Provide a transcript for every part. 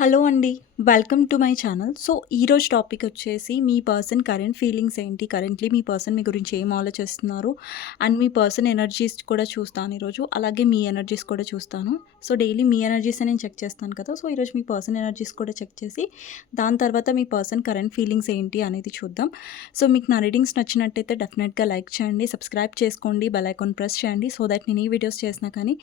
Hello అండి. Welcome to my channel so ఈరోజు topic వచ్చేసి మీ పర్సన్ కరెంట్ ఫీలింగ్స్ ఏంటి? కరెంట్లీ మీ పర్సన్ మీ గురించి ఏం ఆలోచిస్తున్నారు? అండ్ మీ పర్సన్ ఎనర్జీస్ కూడా చూస్తాను ఈరోజు. అలాగే మీ ఎనర్జీస్ కూడా చూస్తాను. సో డైలీ మీ ఎనర్జీస్ నేను చెక్ చేస్తాను కదా. సో ఈరోజు మీ పర్సన్ ఎనర్జీస్ కూడా చెక్ చేసి దాని తర్వాత మీ పర్సన్ కరెంట్ ఫీలింగ్స్ ఏంటి అనేది చూద్దాం. సో మీకు నా రీడింగ్స్ నచ్చినట్టయితే డెఫినెట్గా లైక్ చేయండి. సబ్స్క్రైబ్ చేసుకోండి. బెల్ ఐకాన్ ప్రెస్ చేయండి. సో దట్ నేను ఈ వీడియోస్ చేసినా కానీ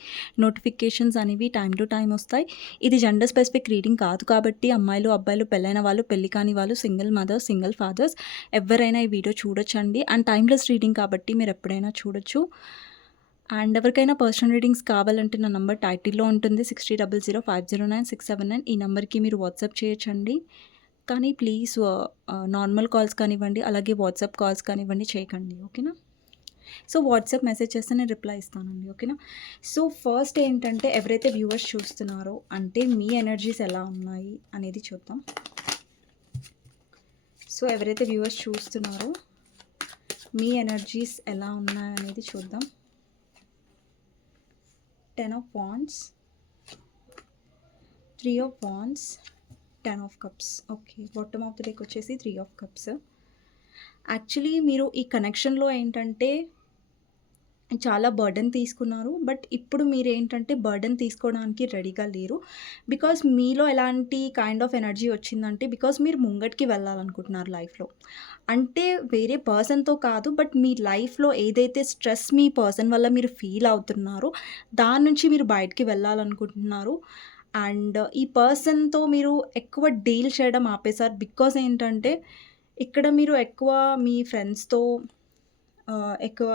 నోటిఫికేషన్స్ అనేవి టైం టు టైం వస్తాయి. ఇది జెండర్ స్పెసిఫిక్ రీడింగ్ కాదు కాబట్టి అమ్మాయిలు అబ్బాయిలు పెళ్ళైన వాళ్ళు పెళ్ళి కాని వాళ్ళు సింగిల్ మదర్స్ సింగిల్ ఫాదర్స్ ఎవరైనా ఈ వీడియో చూడొచ్చండి. అండ్ టైమ్లెస్ రీడింగ్ కాబట్టి మీరు ఎప్పుడైనా చూడొచ్చు. అండ్ ఎవరికైనా పర్సనల్ రీడింగ్స్ కావాలంటే నా నంబర్ టైటిల్లో ఉంటుంది sixty double zero five zero nine six seven nine ఈ నెంబర్కి మీరు వాట్సాప్ చేయొచ్చండి. కానీ ప్లీజ్ నార్మల్ కాల్స్ కానివ్వండి అలాగే వాట్సాప్ కాల్స్ కానివ్వండి చేయకండి ఓకేనా? సో వాట్సాప్ మెసేజ్ చేస్తే నేను రిప్లై ఇస్తానండి ఓకేనా? సో ఫస్ట్ ఏంటంటే ఎవరైతే వ్యూవర్స్ చూస్తున్నారో అంటే మీ ఎనర్జీస్ ఎలా ఉన్నాయి అనేది చూద్దాం. సో ఎవరైతే వ్యూవర్స్ చూస్తున్నారో మీ ఎనర్జీస్ ఎలా ఉన్నాయి అనేది చూద్దాం. Ten of wands three of wands ten of cups okay. Bottom of the deck వచ్చేసి త్రీ ఆఫ్ కప్స్. యాక్చువల్లీ మీరు ఈ కనెక్షన్లో ఏంటంటే చాలా బర్డన్ తీసుకున్నారు. బట్ ఇప్పుడు మీరు ఏంటంటే బర్డన్ తీసుకోవడానికి రెడీగా లేరు. బికాస్ మీలో ఎలాంటి కైండ్ ఆఫ్ ఎనర్జీ వచ్చిందంటే బికాస్ మీరు ముంగటికి వెళ్ళాలనుకుంటున్నారు లైఫ్లో అంటే వేరే పర్సన్తో కాదు బట్ మీ లైఫ్లో ఏదైతే స్ట్రెస్ మీ పర్సన్ వల్ల మీరు ఫీల్ అవుతున్నారో దాని నుంచి మీరు బయటికి వెళ్ళాలనుకుంటున్నారు. అండ్ ఈ పర్సన్తో మీరు ఎక్కువ డీల్ చేయడం ఆపేశారు. బికాస్ ఏంటంటే ఇక్కడ మీరు ఎక్కువ మీ ఫ్రెండ్స్తో ఎక్కువ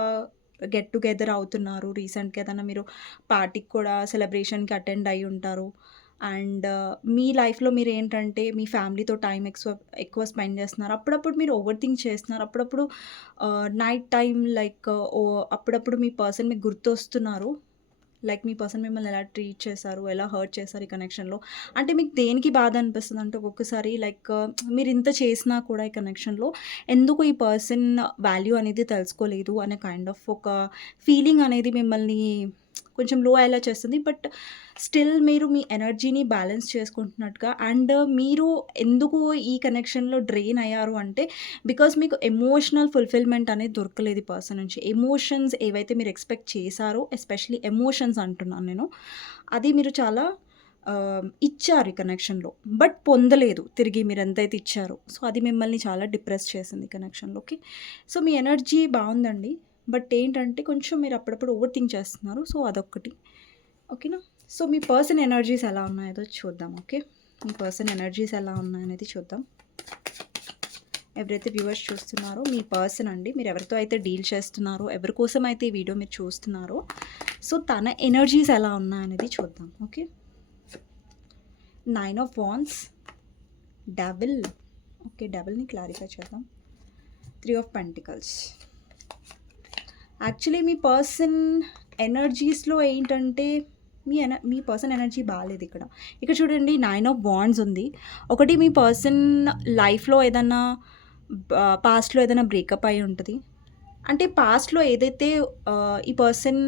గెట్ టుగెదర్ అవుతున్నారు. రీసెంట్గా ఏదైనా మీరు పార్టీకి కూడా సెలబ్రేషన్కి అటెండ్ అయి ఉంటారు. అండ్ uh, మీ లైఫ్లో మీరు ఏంటంటే మీ ఫ్యామిలీతో టైం ఎక్కువ ఎక్కువ స్పెండ్ చేస్తున్నారు. అప్పుడప్పుడు మీరు ఓవర్ థింక్ చేస్తున్నారు. అప్పుడప్పుడు నైట్ టైం లైక్ అప్పుడప్పుడు మీ పర్సన్ మీకు గుర్తొస్తున్నారు. లైక్ మీ పర్సన్ మిమ్మల్ని ఎలా ట్రీట్ చేశారు ఎలా హర్ట్ చేశారు ఈ కనెక్షన్లో? అంటే మీకు దేనికి బాధ అనిపిస్తుంది? అంటే ఒక్కొక్కసారి లైక్ మీరు ఇంత చేసినా కూడా ఈ కనెక్షన్లో ఎందుకు ఈ పర్సన్ వాల్యూ అనేది తెలుసుకోలేదు అనే కైండ్ ఆఫ్ ఒక ఫీలింగ్ అనేది మిమ్మల్ని కొంచెం లో అయ్యేలా చేస్తుంది. బట్ స్టిల్ మీరు మీ ఎనర్జీని బ్యాలెన్స్ చేసుకుంటున్నట్టుగా అండ్ మీరు ఎందుకు ఈ కనెక్షన్లో డ్రెయిన్ అయ్యారు అంటే బికాస్ మీకు ఎమోషనల్ ఫుల్ఫిల్మెంట్ అనేది దొరకలేదు పర్సన్ నుంచి. ఎమోషన్స్ ఏవైతే మీరు ఎక్స్పెక్ట్ చేశారో ఎస్పెషలీ ఎమోషన్స్ అంటున్నాను నేను అది మీరు చాలా ఇచ్చారు ఈ కనెక్షన్లో బట్ పొందలేదు తిరిగి మీరు ఎంతైతే ఇచ్చారో. సో అది మిమ్మల్ని చాలా డిప్రెస్ చేసింది కనెక్షన్లోకి సో మీ ఎనర్జీ బాగుందండి. బట్ ఏంటంటే కొంచెం మీరు అప్పుడప్పుడు ఓవర్ థింక్ చేస్తున్నారు. సో అదొక్కటి. ఓకేనా? సో మీ పర్సన్ ఎనర్జీస్ ఎలా ఉన్నాయో చూద్దాం ఓకే? మీ పర్సన్ ఎనర్జీస్ ఎలా ఉన్నాయనేది చూద్దాం. ఎవరైతే వ్యూవర్స్ చూస్తున్నారో మీ పర్సన్ అండి మీరు ఎవరితో అయితే డీల్ చేస్తున్నారో ఎవరి కోసం అయితే ఈ వీడియో మీరు చూస్తున్నారో సో తన ఎనర్జీస్ ఎలా ఉన్నాయనేది చూద్దాం okay? Nine of wands double okay డబుల్ని clarify చేద్దాం. త్రీ ఆఫ్ పెంటికల్స్ యాక్చువల్లీ మీ పర్సన్ ఎనర్జీస్లో ఏంటంటే మీ ఎన మీ పర్సన్ ఎనర్జీ బాగాలేదు ఇక్కడ. ఇక్కడ చూడండి నైన్ ఆఫ్ బాండ్స్ ఉంది. ఒకటి మీ పర్సన్ లైఫ్లో ఏదైనా పాస్ట్లో ఏదైనా బ్రేకప్ అయి ఉంటుంది. అంటే పాస్ట్లో ఏదైతే ఈ పర్సన్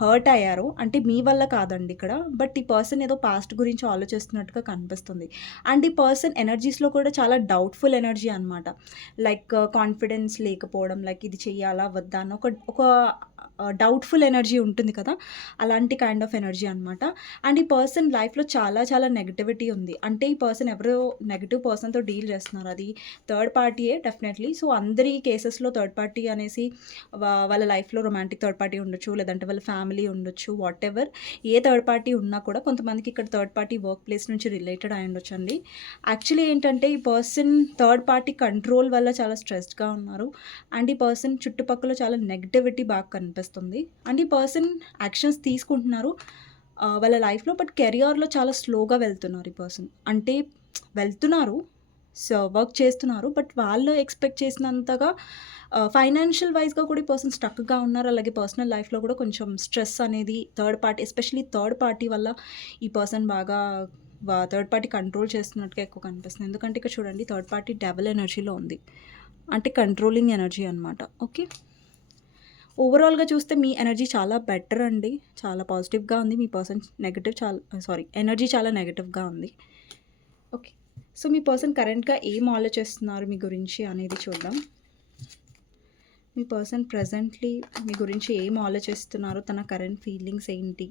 హర్ట్ అయ్యారో అంటే మీ వల్ల కాదండి ఇక్కడ బట్ ఈ పర్సన్ ఏదో పాస్ట్ గురించి ఆలోచిస్తున్నట్టుగా కనిపిస్తుంది. అండ్ ఈ పర్సన్ ఎనర్జీస్లో కూడా చాలా డౌట్ఫుల్ ఎనర్జీ అనమాట లైక్ కాన్ఫిడెన్స్ లేకపోవడం లైక్ ఇది చెయ్యాలా వద్దా అని ఒక ఒక డౌట్ఫుల్ ఎనర్జీ ఉంటుంది కదా అలాంటి కైండ్ ఆఫ్ ఎనర్జీ అనమాట అండ్ ఈ పర్సన్ లైఫ్లో చాలా చాలా నెగిటివిటీ ఉంది. అంటే ఈ పర్సన్ ఎవరో నెగిటివ్ పర్సన్తో డీల్ చేస్తున్నారు. అది థర్డ్ పార్టీయే డెఫినెట్లీ సో అందరి కేసెస్లో థర్డ్ పార్టీ అనేసి వాళ్ళ లైఫ్లో రొమాంటిక్ థర్డ్ పార్టీ ఉండొచ్చు లేదంటే వాళ్ళ ఫ్యామిలీ ఉండొచ్చు వాట్ ఎవర్ ఏ థర్డ్ పార్టీ ఉన్నా కూడా కొంతమందికి ఇక్కడ థర్డ్ పార్టీ వర్క్ ప్లేస్ నుంచి రిలేటెడ్ అయి ఉండొచ్చు అండి యాక్చువల్లీ ఏంటంటే ఈ పర్సన్ థర్డ్ పార్టీ కంట్రోల్ వల్ల చాలా స్ట్రెస్డ్గా ఉన్నారు. అండ్ ఈ పర్సన్ చుట్టుపక్కల చాలా నెగిటివిటీ బాగా కనిపిస్తుంది. చేస్తుంది. అండ్ ఈ పర్సన్ యాక్షన్స్ తీసుకుంటున్నారు వాళ్ళ లైఫ్లో బట్ కెరియర్లో చాలా స్లోగా వెళ్తున్నారు ఈ పర్సన్ అంటే వెళ్తున్నారు సో వర్క్ చేస్తున్నారు బట్ వాళ్ళు ఎక్స్పెక్ట్ చేసినంతగా ఫైనాన్షియల్ వైజ్గా కూడా ఈ పర్సన్ స్టక్గా ఉన్నారు. అలాగే పర్సనల్ లైఫ్లో కూడా కొంచెం స్ట్రెస్ అనేది third party especially third party వల్ల ఈ పర్సన్ బాగా థర్డ్ పార్టీ కంట్రోల్ చేస్తున్నట్టుగా ఎక్కువ కనిపిస్తుంది. ఎందుకంటే ఇక్కడ చూడండి థర్డ్ పార్టీ డబల్ ఎనర్జీలో ఉంది. అంటే కంట్రోలింగ్ ఎనర్జీ అనమాట ఓకే ఓవరాల్గా చూస్తే మీ ఎనర్జీ చాలా బెటర్ అండి చాలా పాజిటివ్గా ఉంది మీ పర్సన్ నెగిటివ్ చాలా uh, సారీ ఎనర్జీ చాలా నెగిటివ్గా ఉంది ఓకే. సో, మీ పర్సన్ కరెంట్‌గా ఏం ఆలోచిస్తున్నారు మీ గురించి అనేది చూద్దాం. మీ పర్సన్ ప్రెజెంట్‌లీ మీ గురించి ఏం ఆలోచిస్తున్నారు? తన కరెంట్ ఫీలింగ్స్ ఏంటి?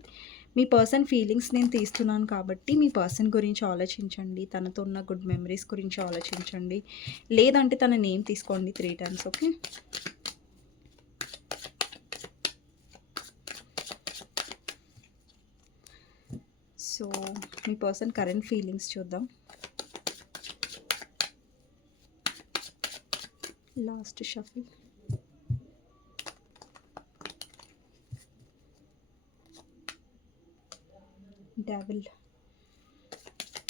మీ పర్సన్ ఫీలింగ్స్ నేను తీస్తున్నాను కాబట్టి, మీ పర్సన్ గురించి ఆలోచించండి. తనతో ఉన్న గుడ్ మెమరీస్ గురించి ఆలోచించండి. లేదంటే తన నేమ్ తీసుకోండి త్రీ టైమ్స్ ఓకే. సో, మీ పర్సన్ కరెంట్ ఫీలింగ్స్ చూద్దాం. Last shuffle. డెవిల్.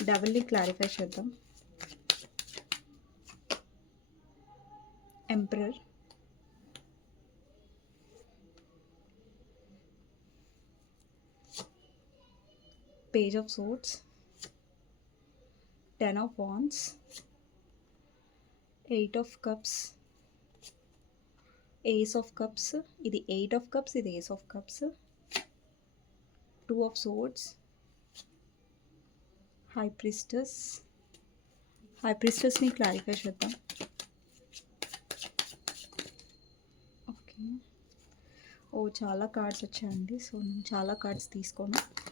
డెవిల్‌ని క్లారిఫై చేద్దాం. Emperor. Page of swords. 10 of wands eight of cups. Ace of cups. ఇది ఎయిట్ ఆఫ్ కప్స్. ఇది ace of cups. Two of swords high priestess high ప్రిస్టస్ని clarify చేద్దాం. Okay. ఓ చాలా cards వచ్చాయండి. So, నేను చాలా కార్డ్స్ తీసుకోను.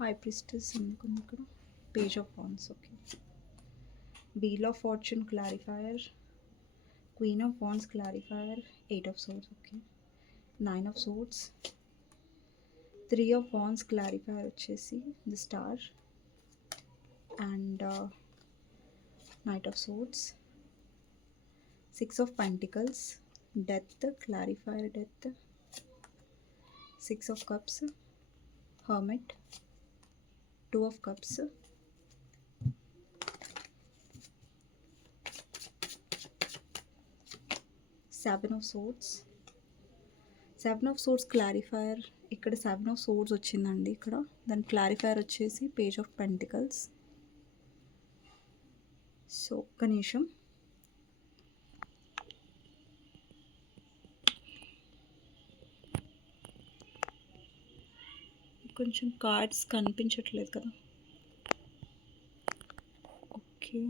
హై ప్రిస్టెస్ ఎందుకుంది ఇక్కడ? Page of wands okay. Wheel of fortune clarifier. Queen of wands clarifier. Eight of swords okay. Nine of swords. 3 of wands clarifier వచ్చేసి the star. And knight of swords six of pentacles. Death clarifier death. Six of cups. Hermit. Two of cups. Seven of swords. Seven of swords clarifier ఇక్కడ seven of swords వచ్చిందండి ఇక్కడ. దాని clarifier వచ్చేసి page of pentacles. So, కనీసం కొంచెం cards కనిపించట్లేదు కదా! Okay.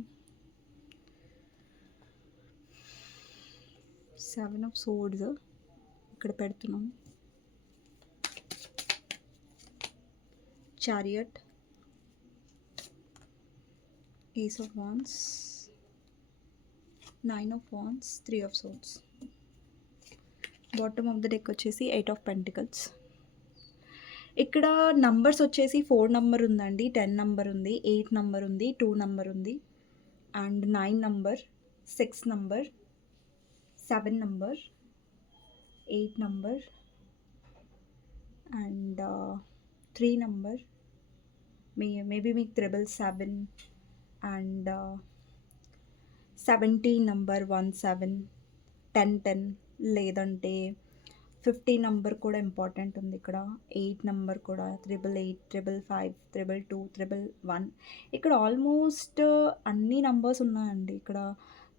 Seven of swords ఇక్కడ పెడుతున్నాం chariot. Ace of wands nine of wands three of swords bottom of the deck వచ్చేసి ఎయిట్ ఆఫ్ పెంటికల్స్. ఇక్కడ నంబర్స్ వచ్చేసి ఫోర్ నంబర్ ఉందండి టెన్ నంబర్ ఉంది ఎయిట్ నంబర్ ఉంది టూ నంబర్ ఉంది. And nine number six number seven number eight number and three number me maybe మీకు triple seven and seventeen number one seven ten ten లేదంటే 50 number కూడా important ఉంది ఇక్కడ. Eight number కూడా triple eight triple five triple two triple one ఇక్కడ almost అన్ని numbers ఉన్నాయండి. ఇక్కడ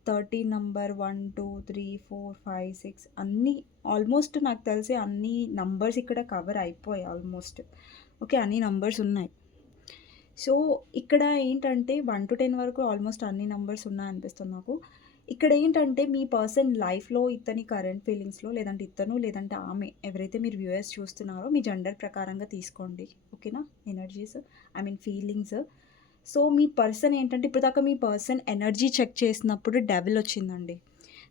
13 నంబర్ 1, 2, 3, 4, 5, 6 అన్నీ ఆల్మోస్ట్ నాకు తెలిసి అన్ని నంబర్స్ ఇక్కడ కవర్ అయిపోయాయి ఆల్మోస్ట్. ఓకే. అన్ని నంబర్స్ ఉన్నాయి. సో, ఇక్కడ ఏంటంటే 1-10 వరకు ఆల్మోస్ట్ అన్ని నంబర్స్ ఉన్నాయనిపిస్తుంది నాకు. ఇక్కడ ఏంటంటే మీ పర్సన్ లైఫ్‌లో ఇతని కరెంట్ ఫీలింగ్స్‌లో లేదంటే ఇతను లేదంటే ఆమె ఎవరైతే మీరు వ్యూయర్స్ చూస్తున్నారో మీ జెండర్ ప్రకారంగా తీసుకోండి. ఓకేనా? Energies I mean feelings. So, me person ఏంటంటే ఇప్పుడు దాకా మీ పర్సన్ ఎనర్జీ చెక్ చేసినప్పుడు డెవిల్ వచ్చిందండి.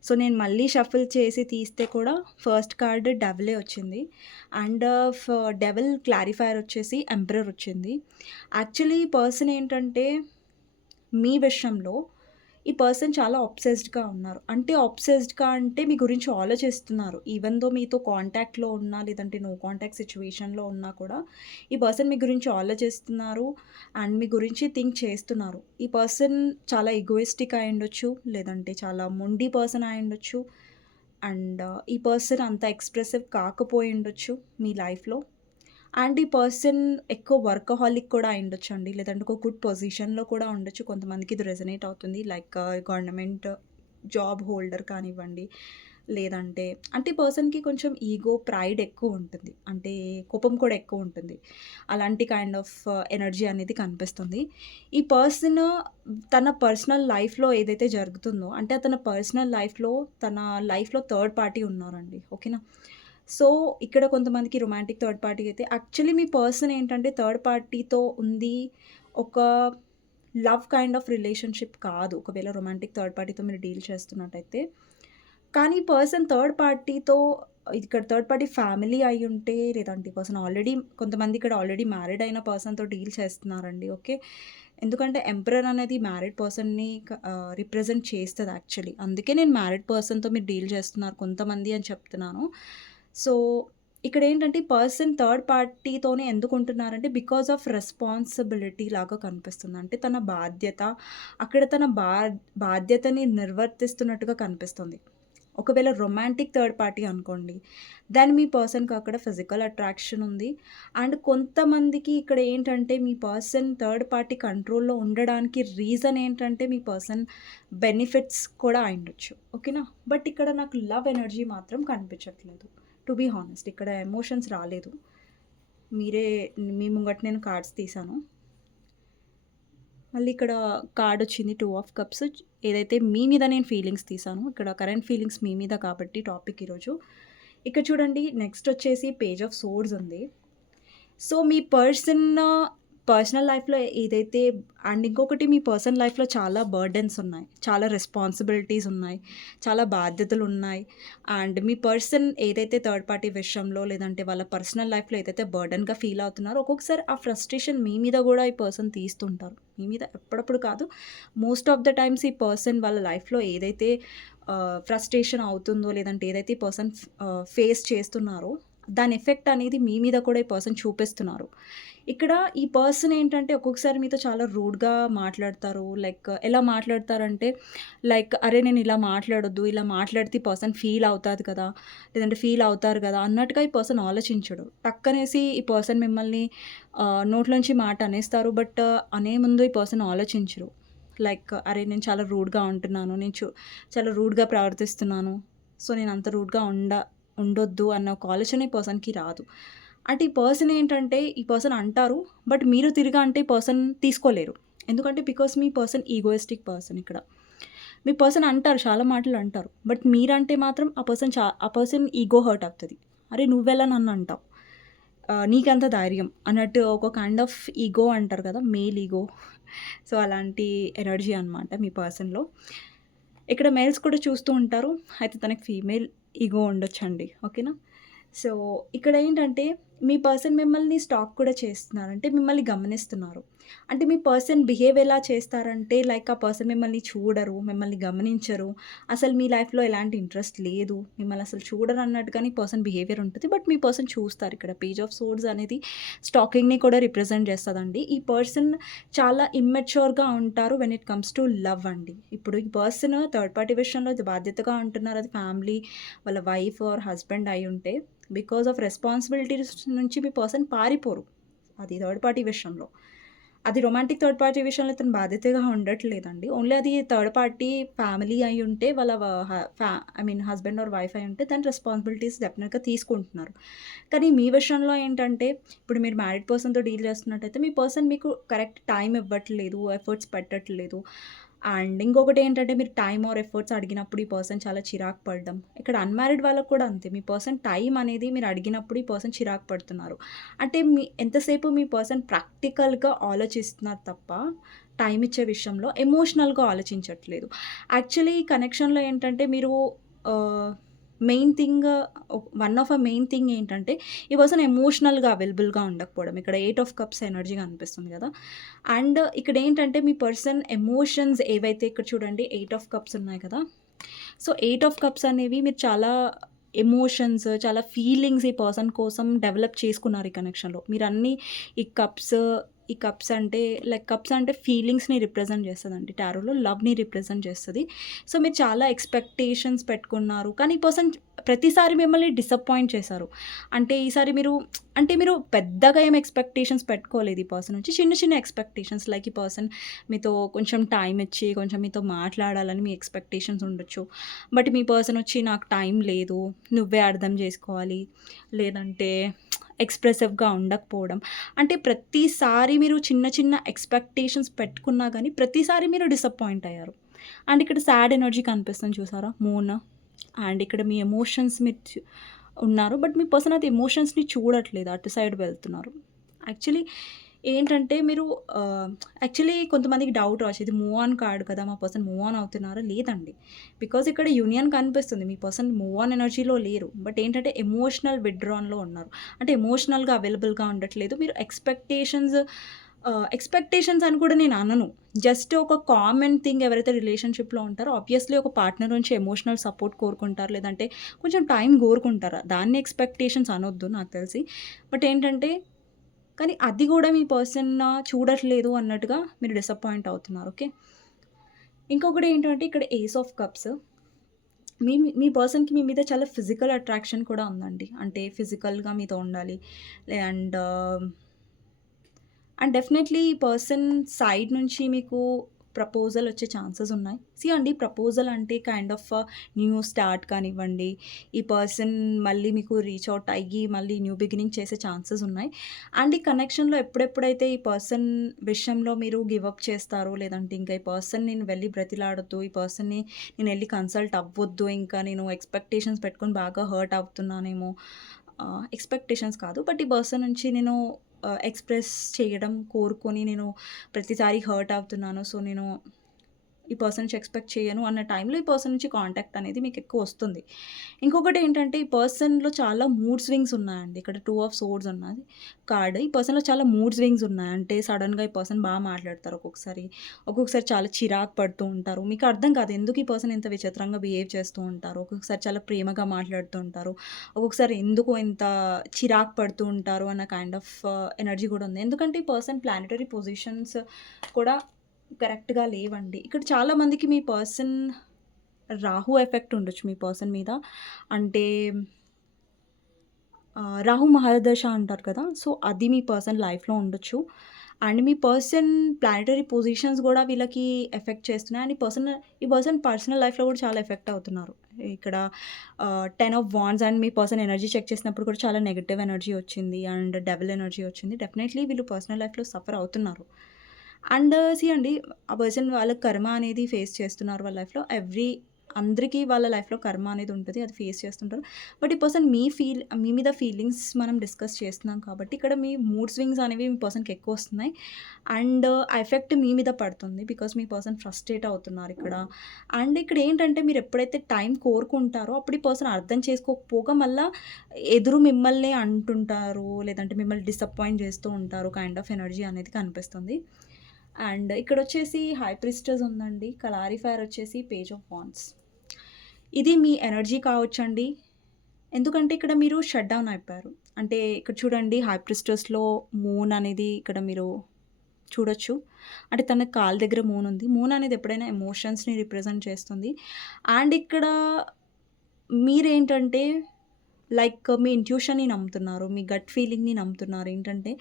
సో, నేను మళ్ళీ షఫుల్ చేసి తీస్తే కూడా ఫస్ట్ కార్డ్ డెవలే వచ్చింది. అండ్ ఫ క్లారిఫైర్ వచ్చేసి ఎంప్రర్ వచ్చింది. యాక్చువల్లీ పర్సన్ ఏంటంటే మీ విషయంలో ఈ పర్సన్ చాలా అబ్సెస్డ్‌గా ఉన్నారు. అంటే అబ్సెస్డ్‌గా అంటే మీ గురించి ఆలోచిస్తున్నారు. ఈవెన్ దో మీతో కాంటాక్ట్‌లో ఉన్నా లేదంటే నో కాంటాక్ట్ సిచ్యువేషన్లో ఉన్నా కూడా ఈ పర్సన్ మీ గురించి ఆలోచిస్తున్నారు. అండ్ మీ గురించి థింక్ చేస్తున్నారు. ఈ పర్సన్ చాలా ఎగోయిస్టిక్ అయ్యుండొచ్చు. లేదంటే చాలా మొండి పర్సన్ అయ్యుండొచ్చు. అండ్ uh, ఈ పర్సన్ అంత ఎక్స్‌ప్రెసివ్ కాకపోయి ఉండొచ్చు మీ లైఫ్‌లో. అండ్ ఈ పర్సన్ ఎక్కువ వర్కహాలిక్ కూడా అయ్యుండొచ్చండి. లేదంటే ఒక గుడ్ పొజిషన్‌లో కూడా ఉండొచ్చు. కొంతమందికి ఇది రెజనేట్ అవుతుంది. లైక్ గవర్నమెంట్ జాబ్ హోల్డర్ కానివ్వండి, లేదంటే అంటే ఈ పర్సన్‌కి కొంచెం ఈగో, ప్రైడ్ ఎక్కువ ఉంటుంది. అంటే కోపం కూడా ఎక్కువ ఉంటుంది. అలాంటి కైండ్ ఆఫ్ ఎనర్జీ అనేది కనిపిస్తుంది. ఈ పర్సన్ తన పర్సనల్ లైఫ్‌లో ఏదైతే జరుగుతుందో అంటే తన పర్సనల్ లైఫ్‌లో తన లైఫ్‌లో థర్డ్ పార్టీ ఉన్నారండి. ఓకేనా? సో, ఇక్కడ కొంతమందికి రొమాంటిక్ థర్డ్ పార్టీ అయితే యాక్చువల్లీ మీ పర్సన్ ఏంటంటే థర్డ్ పార్టీతో ఉంది. ఒక లవ్ కైండ్ ఆఫ్ రిలేషన్‌షిప్ కాదు. ఒకవేళ రొమాంటిక్ థర్డ్ పార్టీతో మీరు డీల్ చేస్తున్నట్టయితే. కానీ పర్సన్ థర్డ్ పార్టీతో ఇక్కడ థర్డ్ పార్టీ ఫ్యామిలీ అయి ఉంటే లేదంటే పర్సన్ ఆల్రెడీ కొంతమంది ఇక్కడ ఆల్రెడీ మ్యారీడ్ అయిన పర్సన్‌తో డీల్ చేస్తున్నారండి. ఓకే. ఎందుకంటే ఎంపరర్ అనేది మ్యారీడ్ పర్సన్‌ని రిప్రజెంట్ చేస్తుంది యాక్చువల్లీ. అందుకే నేను మ్యారీడ్ పర్సన్‌తో మీరు డీల్ చేస్తున్నారు కొంతమంది అని చెప్తున్నాను. సో, ఇక్కడ ఏంటంటే పర్సన్ థర్డ్ పార్టీతోనే ఎందుకు ఉంటున్నారంటే బికాస్ ఆఫ్ రెస్పాన్సిబిలిటీ లాగా కనిపిస్తుంది. అంటే తన బాధ్యత అక్కడ తన బా బాధ్యతని నిర్వర్తిస్తున్నట్టుగా కనిపిస్తుంది. ఒకవేళ రొమాంటిక్ థర్డ్ పార్టీ అనుకోండి. దెన్ మీ పర్సన్‌కి అక్కడ ఫిజికల్ అట్రాక్షన్ ఉంది. అండ్ కొంతమందికి ఇక్కడ ఏంటంటే మీ పర్సన్ థర్డ్ పార్టీ కంట్రోల్‌లో ఉండడానికి రీజన్ ఏంటంటే మీ పర్సన్ బెనిఫిట్స్ కూడా అయిండొచ్చు ఓకేనా? బట్ ఇక్కడ నాకు లవ్ ఎనర్జీ మాత్రం కనిపించట్లేదు. టు బీ హానెస్ట్ ఇక్కడ ఎమోషన్స్ రాలేదు. మీరే మీ ముంగట నేను కార్డ్స్ తీసాను మళ్ళీ ఇక్కడ కార్డ్ వచ్చింది టూ ఆఫ్ కప్స్. ఏదైతే మీ మీద నేను ఫీలింగ్స్ తీసాను ఇక్కడ కరెంట్ ఫీలింగ్స్ మీ మీద కాబట్టి టాపిక్ ఈరోజు. ఇక్కడ చూడండి నెక్స్ట్ వచ్చేసి పేజ్ ఆఫ్ సోర్డ్స్ ఉంది. సో, మీ పర్సన్ పర్సనల్ లైఫ్‌లో ఏదైతే అండ్ ఇంకొకటి మీ పర్సనల్ లైఫ్‌లో చాలా బర్డెన్స్ ఉన్నాయి. చాలా రెస్పాన్సిబిలిటీస్ ఉన్నాయి. చాలా బాధ్యతలు ఉన్నాయి. అండ్ మీ పర్సన్ ఏదైతే థర్డ్ పార్టీ విషయంలో లేదంటే వాళ్ళ పర్సనల్ లైఫ్‌లో ఏదైతే బర్డెన్‌గా ఫీల్ అవుతున్నారో ఒక్కొక్కసారి ఆ ఫ్రస్ట్రేషన్ మీ మీద కూడా ఈ పర్సన్ తీస్తుంటారు. మీ మీద ఎప్పుడప్పుడు కాదు. మోస్ట్ ఆఫ్ ద టైమ్స్ ఈ పర్సన్ వాళ్ళ లైఫ్‌లో ఏదైతే ఫ్రస్ట్రేషన్ అవుతుందో లేదంటే ఏదైతే ఈ పర్సన్ ఫేస్ చేస్తున్నారో దాని ఎఫెక్ట్ అనేది మీ మీద కూడా ఈ పర్సన్ చూపిస్తున్నారు. ఇక్కడ ఈ పర్సన్ ఏంటంటే ఒక్కొక్కసారి మీతో చాలా రూడ్‌గా మాట్లాడతారు. లైక్ ఎలా మాట్లాడతారంటే లైక్ అరే! నేను ఇలా మాట్లాడొద్దు. ఇలా మాట్లాడితే పర్సన్ ఫీల్ అవుతుంది కదా! లేదంటే ఫీల్ అవుతారు కదా! అన్నట్టుగా ఈ పర్సన్ ఆలోచించడు. టక్కనేసి ఈ పర్సన్ మిమ్మల్ని నోట్లోంచి మాట అనేస్తారు. బట్ అనే ముందు ఈ పర్సన్ ఆలోచించరు. లైక్ అరే! నేను చాలా రూడ్‌గా ఉంటున్నాను. నేను చూ చాలా రూడ్‌గా ప్రవర్తిస్తున్నాను. సో, నేను అంత రూడ్‌గా ఉండ ఉండొద్దు అన్న ఒక ఆలోచన ఈ పర్సన్‌కి రాదు. అంటే ఈ పర్సన్ ఏంటంటే ఈ పర్సన్ అంటారు. బట్ మీరు తిరిగి అంటే పర్సన్ తీసుకోలేరు. ఎందుకంటే బికాస్ మీ పర్సన్ ఈగోయిస్టిక్ పర్సన్ ఇక్కడ. మీ పర్సన్ అంటారు చాలా మాటలు అంటారు. బట్ మీరంటే మాత్రం ఆ పర్సన్ చా ఆ పర్సన్ ఈగో హర్ట్ అవుతుంది అరే! నువ్వెలా నన్ను అంటావు? నీకంత ధైర్యం అన్నట్టు ఒక కైండ్ ఆఫ్ ఈగో అంటారు కదా! Male ego. సో, అలాంటి ఎనర్జీ అనమాట మీ పర్సన్‌లో. ఇక్కడ మేల్స్ కూడా చూస్తూ ఉంటారు. అయితే తనకి ఫీమేల్ ఈగో ఉండొచ్చండి. ఓకేనా? సో, ఇక్కడ ఏంటంటే మీ పర్సన్ మిమ్మల్ని స్టాక్ కూడా చేస్తున్నారు. అంటే మిమ్మల్ని గమనిస్తున్నారు. అంటే మీ పర్సన్ బిహేవ్ ఎలా చేస్తారంటే లైక్ ఆ పర్సన్ మిమ్మల్ని చూడరు. మిమ్మల్ని గమనించరు. అసలు మీ లైఫ్‌లో ఎలాంటి ఇంట్రెస్ట్ లేదు. మిమ్మల్ని అసలు చూడరు అన్నట్టుగానే పర్సన్ బిహేవియర్ ఉంటుంది బట్ మీ పర్సన్ చూస్తారు. ఇక్కడ పేజ్ ఆఫ్ సోర్స్ అనేది స్టాకింగ్‌ని కూడా రిప్రజెంట్ చేస్తుందండి ఈ పర్సన్ చాలా ఇమ్మెచ్యూర్‌గా ఉంటారు when it comes to love అండి. ఇప్పుడు ఈ పర్సన్ థర్డ్ పార్టీ విషయంలో బాధ్యతగా ఉంటున్నారు. అది ఫ్యామిలీ వాళ్ళ వైఫ్ ఆర్ హస్బెండ్ అయి ఉంటే బికాస్ ఆఫ్ రెస్పాన్సిబిలిటీస్ నుంచి మీ పర్సన్ పారిపోరు. అది థర్డ్ పార్టీ విషయంలో. అది రొమాంటిక్ థర్డ్ పార్టీ విషయంలో తను బాధ్యతగా ఉండట్లేదండి. ఓన్లీ అది థర్డ్ పార్టీ ఫ్యామిలీ అయి ఉంటే వాళ్ళ ఫ్యా I mean husband or wife అయి ఉంటే దాని రెస్పాన్సిబిలిటీస్ డెఫినెట్గా తీసుకుంటున్నారు. కానీ మీ విషయంలో ఏంటంటే ఇప్పుడు మీరు మ్యారీడ్ పర్సన్‌తో డీల్ చేస్తున్నట్టయితే మీ పర్సన్ మీకు కరెక్ట్ టైం ఇవ్వట్లేదు. ఎఫర్ట్స్ పెట్టట్లేదు. అండ్ ఇంకొకటి ఏంటంటే మీరు టైం ఆర్ ఎఫర్ట్స్ అడిగినప్పుడు ఈ పర్సన్ చాలా చిరాకు పడడం. ఇక్కడ అన్‌మ్యారీడ్ వాళ్ళకి కూడా అంతే. మీ పర్సన్ టైం అనేది మీరు అడిగినప్పుడు ఈ పర్సన్ చిరాకు పడుతున్నారు. అంటే మీ ఎంతసేపు మీ పర్సన్ ప్రాక్టికల్‌గా ఆలోచిస్తున్నారు తప్ప టైం ఇచ్చే విషయంలో ఎమోషనల్‌గా ఆలోచించట్లేదు. యాక్చువల్లీ ఈ కనెక్షన్‌లో ఏంటంటే మీరు main thing one of a main thing ఏంటంటే ఈ పర్సన్ ఎమోషనల్‌గా అవైలబుల్‌గా ఉండకపోవడం. ఇక్కడ ఎయిట్ ఆఫ్ కప్స్ ఎనర్జీగా అనిపిస్తుంది కదా! అండ్ ఇక్కడ ఏంటంటే మీ పర్సన్ ఎమోషన్స్ ఏవైతే ఇక్కడ చూడండి ఎయిట్ ఆఫ్ కప్స్ ఉన్నాయి కదా! సో, ఎయిట్ ఆఫ్ కప్స్ అనేవి మీరు చాలా ఎమోషన్స్, చాలా ఫీలింగ్స్ ఈ పర్సన్ కోసం డెవలప్ చేసుకున్నారు ఈ కనెక్షన్‌లో. మీరు అన్నీ ఈ కప్స్, ఈ కప్స్ అంటే లైక్ కప్స్ అంటే ఫీలింగ్స్‌ని రిప్రజెంట్ చేస్తుందండి టారోలో. లవ్‌ని రిప్రజెంట్ చేస్తుంది సో, మీరు చాలా ఎక్స్‌పెక్టేషన్స్ పెట్టుకున్నారు. కానీ ఈ పర్సన్ ప్రతిసారి మిమ్మల్ని డిసప్పాయింట్ చేశారు. అంటే ఈసారి మీరు అంటే మీరు పెద్దగా ఏం ఎక్స్‌పెక్టేషన్స్ పెట్టుకోలేదు ఈ పర్సన్ నుంచి. చిన్న చిన్న ఎక్స్‌పెక్టేషన్స్ లైక్ ఈ పర్సన్ మీతో కొంచెం టైం ఇచ్చి, కొంచెం మీతో మాట్లాడాలని మీ ఎక్స్‌పెక్టేషన్స్ ఉండొచ్చు. బట్ మీ పర్సన్ వచ్చి నాకు టైం లేదు. నువ్వే అర్థం చేసుకోవాలి. లేదంటే ఎక్స్‌ప్రెసివ్‌గా ఉండకపోవడం. అంటే ప్రతిసారి మీరు చిన్న చిన్న ఎక్స్‌పెక్టేషన్స్ పెట్టుకున్నా కానీ ప్రతిసారి మీరు డిసప్పాయింట్ అయ్యారు. అండ్ ఇక్కడ సాడ్ ఎనర్జీ కనిపిస్తుంది చూసారా? మూన్. అండ్ ఇక్కడ మీ ఎమోషన్స్ మీరు ఉన్నారు. బట్ మీ పర్సన్ అయితే ఎమోషన్స్‌ని చూడట్లేదు. అటు సైడ్ వెళ్తున్నారు. యాక్చువల్లీ ఏంటంటే మీరు యాక్చువల్లీ కొంతమందికి డౌట్ రావచ్చు. ఇది మూవ్ ఆన్ కాడు కదా! మా పర్సన్ మూవ్ ఆన్ అవుతున్నారా? లేదండి. బికాజ్ ఇక్కడ యూనియన్ కనిపిస్తుంది. మీ పర్సన్ మూవ్ ఆన్ ఎనర్జీలో లేరు. బట్ ఏంటంటే ఎమోషనల్ విత్‌డ్రాన్‌లో ఉన్నారు. అంటే ఎమోషనల్‌గా అవైలబుల్‌గా ఉండట్లేదు. మీరు ఎక్స్‌పెక్టేషన్స్ ఎక్స్‌పెక్టేషన్స్ అని కూడా నేను అనను. జస్ట్ ఒక కామన్ థింగ్ ఎవరైతే రిలేషన్‌షిప్‌లో ఉంటారో ఆబ్వియస్‌లీ ఒక పార్ట్నర్ నుంచి ఎమోషనల్ సపోర్ట్ కోరుకుంటారు. లేదంటే కొంచెం టైం కోరుకుంటారా దాన్ని ఎక్స్‌పెక్టేషన్స్ అనొద్దు నాకు తెలిసి. బట్ ఏంటంటే కానీ అది కూడా మీ పర్సన్ చూడట్లేదు అన్నట్టుగా మీరు డిసప్పాయింట్ అవుతున్నారు. ఓకే. ఇంకొకటి ఏంటంటే ఇక్కడ ఏస్ ఆఫ్ కప్స్. మీ మీ పర్సన్‌కి మీ మీద చాలా ఫిజికల్ అట్రాక్షన్ కూడా ఉందండి. అంటే ఫిజికల్‌గా మీతో ఉండాలి. అండ్ అండ్ డెఫినెట్‌లీ ఈ పర్సన్ సైడ్ నుంచి మీకు ప్రపోజల్ వచ్చే ఛాన్సెస్ ఉన్నాయి. సి అండి ప్రపోజల్ అంటే కైండ్ ఆఫ్ న్యూ స్టార్ట్ కానివ్వండి. ఈ పర్సన్ మళ్ళీ మీకు రీచ్ అవుట్ అయ్యి మళ్ళీ న్యూ బిగినింగ్ చేసే ఛాన్సెస్ ఉన్నాయి. అండ్ ఈ కనెక్షన్‌లో ఎప్పుడెప్పుడైతే ఈ పర్సన్ విషయంలో మీరు గివప్ చేస్తారో లేదంటే ఇంకా ఈ పర్సన్ నేను వెళ్ళి బ్రతిలాడొద్దు. ఈ పర్సన్‌ని నేను వెళ్ళి కన్సల్ట్ అవ్వద్దు ఇంకా నేను ఎక్స్‌పెక్టేషన్స్ పెట్టుకొని బాగా హర్ట్ అవుతున్నానేమో uh, ఎక్స్‌పెక్టేషన్స్ కాదు. బట్ ఈ పర్సన్ నుంచి నేను ఎక్స్‌ప్రెస్ చేయడం కోరుకొని నేను ప్రతిసారి హర్ట్ అవుతున్నాను. సో, నేను ఈ పర్సన్ నుంచి ఎక్స్‌పెక్ట్ చేయను అన్న టైంలో ఈ పర్సన్ నుంచి కాంటాక్ట్ అనేది మీకు ఎక్కువ వస్తుంది. ఇంకొకటి ఏంటంటే ఈ పర్సన్‌లో చాలా మూడ్ స్వింగ్స్ ఉన్నాయండి. ఇక్కడ టూ ఆఫ్ సోర్డ్స్ ఉన్నది కార్డ్. ఈ పర్సన్‌లో చాలా మూడ్ స్వింగ్స్ ఉన్నాయి. అంటే సడన్గా ఈ పర్సన్ బాగా మాట్లాడతారు ఒక్కొక్కసారి. ఒక్కొక్కసారి చాలా చిరాకు పడుతూ ఉంటారు. మీకు అర్థం కాదు ఎందుకు ఈ పర్సన్ ఇంత విచిత్రంగా బిహేవ్ చేస్తూ ఉంటారు. ఒక్కొక్కసారి చాలా ప్రేమగా మాట్లాడుతూ ఉంటారు. ఒక్కొక్కసారి ఎందుకు ఇంత చిరాకు పడుతూ ఉంటారు అన్న కైండ్ ఆఫ్ ఎనర్జీ కూడా ఉంది. ఎందుకంటే ఈ పర్సన్ ప్లానిటరీ పొజిషన్స్ కూడా కరెక్ట్‌గా లేవండి. ఇక్కడ చాలామందికి మీ పర్సన్ రాహు ఎఫెక్ట్ ఉండొచ్చు మీ పర్సన్ మీద. అంటే రాహు మహాదశ అంటారు కదా! సో, అది మీ పర్సన్ లైఫ్‌లో ఉండొచ్చు. అండ్ మీ పర్సన్ ప్లానిటరీ పొజిషన్స్ కూడా వీళ్ళకి ఎఫెక్ట్ చేస్తున్నాయి. అండ్ ఈ పర్సన్ ఈ పర్సన్ పర్సనల్ లైఫ్‌లో కూడా చాలా ఎఫెక్ట్ అవుతున్నారు. ఇక్కడ టెన్ ఆఫ్ వాన్స్ అండ్ మీ పర్సన్ ఎనర్జీ చెక్ చేసినప్పుడు కూడా చాలా నెగిటివ్ ఎనర్జీ వచ్చింది. అండ్ డబుల్ ఎనర్జీ వచ్చింది. డెఫినెట్‌లీ వీళ్ళు పర్సనల్ లైఫ్‌లో సఫర్ అవుతున్నారు. అండ్ సీ అండి ఆ పర్సన్ వాళ్ళ కర్మ అనేది ఫేస్ చేస్తున్నారు వాళ్ళ లైఫ్‌లో. ఎవ్రీ అందరికీ వాళ్ళ లైఫ్‌లో కర్మ అనేది ఉంటుంది అది ఫేస్ చేస్తుంటారు. బట్ ఈ పర్సన్ మీ ఫీల్ మీ మీద ఫీలింగ్స్ మనం డిస్కస్ చేస్తున్నాం కాబట్టి ఇక్కడ మీ మూడ్ స్వింగ్స్ అనేవి మీ పర్సన్‌కి ఎక్కువ వస్తున్నాయి. అండ్ ఎఫెక్ట్ మీ మీద పడుతుంది. బికాస్ మీ పర్సన్ ఫ్రస్ట్రేట్ అవుతున్నారు ఇక్కడ. అండ్ ఇక్కడ ఏంటంటే మీరు ఎప్పుడైతే టైం కోరుకుంటారో అప్పుడు ఈ పర్సన్ అర్థం చేసుకోకపోగా మళ్ళీ ఎదురు మిమ్మల్నే అంటుంటారు. లేదంటే మిమ్మల్ని డిసప్పాయింట్ చేస్తూ ఉంటారు. కైండ్ ఆఫ్ ఎనర్జీ అనేది కనిపిస్తుంది. అండ్ ఇక్కడొచ్చేసి హై ప్రిస్టర్స్ ఉందండి. కలారిఫైర్ వచ్చేసి పేజ్ ఆఫ్ వాన్స్ ఇది మీ ఎనర్జీ కావచ్చండి. ఎందుకంటే ఇక్కడ మీరు షట్ డౌన్ అయిపోయారు. అంటే ఇక్కడ చూడండి హై మూన్ అనేది ఇక్కడ మీరు చూడొచ్చు. అంటే తన కాల్ దగ్గర మూన్ ఉంది. మూన్ అనేది ఎప్పుడైనా ఎమోషన్స్‌ని రిప్రజెంట్ చేస్తుంది. అండ్ ఇక్కడ మీరేంటంటే లైక్ మీ ఇంట్యూషన్‌ని నమ్ముతున్నారు. మీ గట్ ఫీలింగ్‌ని నమ్ముతున్నారు. ఏంటంటే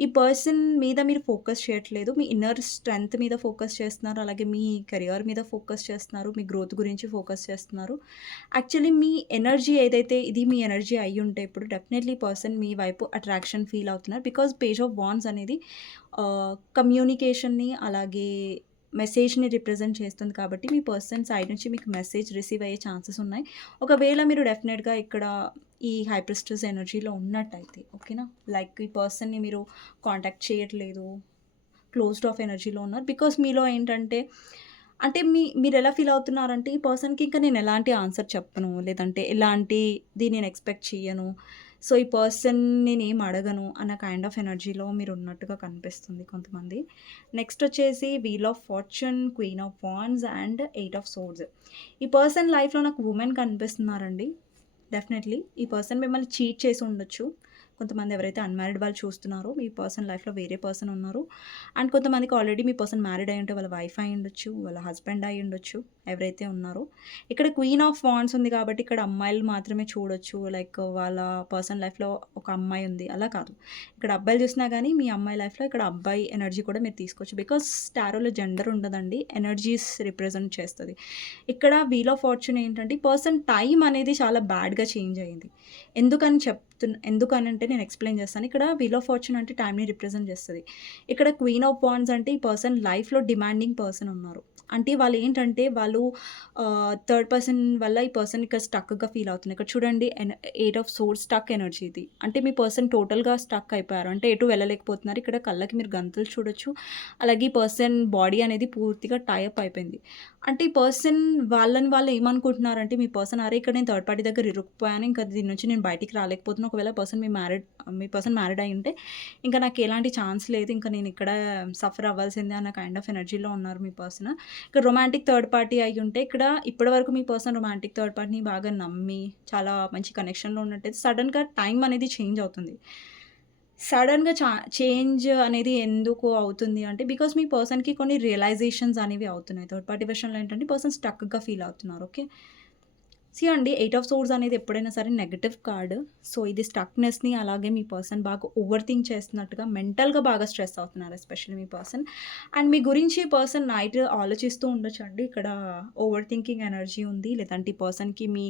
ఈ పర్సన్ మీద మీరు ఫోకస్ చేయట్లేదు. మీ ఇన్నర్ స్ట్రెంగ్త్ మీద ఫోకస్ చేస్తున్నారు. అలాగే మీ కెరియర్ మీద ఫోకస్ చేస్తున్నారు. మీ గ్రోత్ గురించి ఫోకస్ చేస్తున్నారు. యాక్చువల్లీ మీ ఎనర్జీ ఏదైతే ఇది మీ ఎనర్జీ అయి ఉంటే ఇప్పుడు డెఫినెట్‌లీ పర్సన్ మీ వైపు అట్రాక్షన్ ఫీల్ అవుతున్నారు. బికాజ్ పేజ్ ఆఫ్ వాండ్స్ అనేది uh, కమ్యూనికేషన్‌ని అలాగే మెసేజ్‌ని రిప్రజెంట్ చేస్తుంది కాబట్టి మీ పర్సన్ సైడ్ నుంచి మీకు మెసేజ్ రిసీవ్ అయ్యే ఛాన్సెస్ ఉన్నాయి. ఒకవేళ మీరు డెఫినెట్‌గా ఇక్కడ ఈ హైప్రిస్టస్ ఎనర్జీలో ఉన్నట్టయితే ఓకేనా. లైక్ ఈ పర్సన్‌ని మీరు కాంటాక్ట్ చేయట్లేదు. క్లోజ్డ్ ఆఫ్ ఎనర్జీలో ఉన్నారు. బికాస్ మీలో ఏంటంటే అంటే మీ మీరు ఎలా ఫీల్ అవుతున్నారంటే ఈ పర్సన్‌కి ఇంకా నేను ఎలాంటి ఆన్సర్ చెప్పను. లేదంటే ఎలాంటిది నేను ఎక్స్‌పెక్ట్ చేయను సో, ఈ పర్సన్ నేనేం అడగను అన్న కైండ్ ఆఫ్ ఎనర్జీలో మీరు ఉన్నట్టుగా కనిపిస్తుంది కొంతమంది. నెక్స్ట్ వచ్చేసి wheel of fortune, queen of wands and eight of swords. ఈ పర్సన్ లైఫ్‌లో నాకు ఉమెన్ కనిపిస్తున్నారండి. డెఫినెట్‌లీ ఈ పర్సన్ మిమ్మల్ని చీట్ చేసి ఉండొచ్చు. కొంతమంది ఎవరైతే అన్‌మ్యారీడ్ వాళ్ళు చూస్తున్నారో మీ పర్సన్ లైఫ్‌లో వేరే పర్సన్ ఉన్నారు. అండ్ కొంతమందికి ఆల్రెడీ మీ పర్సన్ మ్యారీడ్ ఉంటే వాళ్ళ వైఫ్ అయ్యుండొచ్చు, వాళ్ళ హస్బెండ్ అయ్యుండొచ్చు. ఎవరైతే ఉన్నారో ఇక్కడ క్వీన్ ఆఫ్ వాన్స్ ఉంది కాబట్టి ఇక్కడ అమ్మాయిలు మాత్రమే చూడొచ్చు. లైక్ వాళ్ళ పర్సన్ లైఫ్‌లో ఒక అమ్మాయి ఉంది అలా కాదు. ఇక్కడ అబ్బాయిలు చూసినా కానీ మీ అమ్మాయి లైఫ్‌లో ఇక్కడ అబ్బాయి ఎనర్జీ కూడా మీరు తీసుకోవచ్చు. బికాస్ టారోలో జెండర్ ఉండదండి. ఎనర్జీస్ రిప్రజెంట్ చేస్తుంది ఇక్కడ వీల్ ఆఫ్ ఫార్చ్యూన్ ఏంటంటే పర్సన్ టైం అనేది చాలా బ్యాడ్‌గా చేంజ్ అయింది. ఎందుకని చెప్తున్నా ఎందుకనంటే నేను ఎక్స్‌ప్లెయిన్ చేస్తాను. ఇక్కడ వీల్ ఆఫ్ ఫార్చ్యూన్ అంటే టైంని రిప్రజెంట్ చేస్తుంది ఇక్కడ క్వీన్ ఆఫ్ వాండ్స్ అంటే ఈ పర్సన్ లైఫ్‌లో డిమాండింగ్ పర్సన్ ఉన్నారు. అంటే వాళ్ళు ఏంటంటే వాళ్ళు థర్డ్ పర్సన్ వల్ల ఈ పర్సన్ ఇక్కడ స్టక్‌గా ఫీల్ అవుతుంది ఇక్కడ చూడండి ఎన్ eight of swords stuck energy ఇది. అంటే మీ పర్సన్ టోటల్‌గా స్టక్ అయిపోయారు. అంటే ఎటు వెళ్ళలేకపోతున్నారు. ఇక్కడ కళ్ళకి మీరు గంతులు చూడొచ్చు. అలాగే ఈ పర్సన్ బాడీ అనేది పూర్తిగా టై అప్ అయిపోయింది. అంటే ఈ పర్సన్ వాళ్ళని వాళ్ళు ఏమనుకుంటున్నారంటే మీ పర్సన్ అరే! ఇక్కడ నేను థర్డ్ పార్టీ దగ్గర ఇరుక్కుపోయాను. ఇంకా దీని నుంచి నేను బయటికి రాలేకపోతున్నా. ఒకవేళ పర్సన్ మీ మ్యారీడ్ మీ పర్సన్ మ్యారీడ్ ఉంటే ఇంకా నాకు ఎలాంటి ఛాన్స్ లేదు. ఇంకా నేను ఇక్కడ సఫర్ అవ్వాల్సిందే అన్న కైండ్ ఆఫ్ ఎనర్జీలో ఉన్నారు మీ పర్సన్. ఇక్కడ రొమాంటిక్ థర్డ్ పార్టీ అయి ఉంటే ఇక్కడ ఇప్పటివరకు మీ పర్సన్ రొమాంటిక్ థర్డ్ పార్టీని బాగా నమ్మి చాలా మంచి కనెక్షన్‌లో ఉన్నట్టయితే సడన్గా టైం అనేది చేంజ్ అవుతుంది. సడన్గా చా చేంజ్ అనేది ఎందుకు అవుతుంది అంటే బికాజ్ మీ పర్సన్‌కి కొన్ని రియలైజేషన్స్ అనేవి అవుతున్నాయి. థర్డ్ పార్టీ విషయంలో ఏంటంటే పర్సన్ స్టక్‌గా ఫీల్ అవుతున్నారు. ఓకే. సీ అండి ఎయిట్ ఆఫ్ సోర్స్ అనేది ఎప్పుడైనా సరే నెగటివ్ కార్డ్. సో ఇది స్టక్‌నెస్‌ని అలాగే మీ పర్సన్ బాగా ఓవర్ థింక్ చేస్తున్నట్టుగా మెంటల్‌గా బాగా స్ట్రెస్ అవుతున్నారు ఎస్పెషల్లీ మీ పర్సన్. అండ్ మీ గురించి పర్సన్ నైట్ ఆలోచిస్తూ ఉండొచ్చు అండి ఇక్కడ ఓవర్ థింకింగ్ ఎనర్జీ ఉంది. లేదంటే ఈ పర్సన్‌కి మీ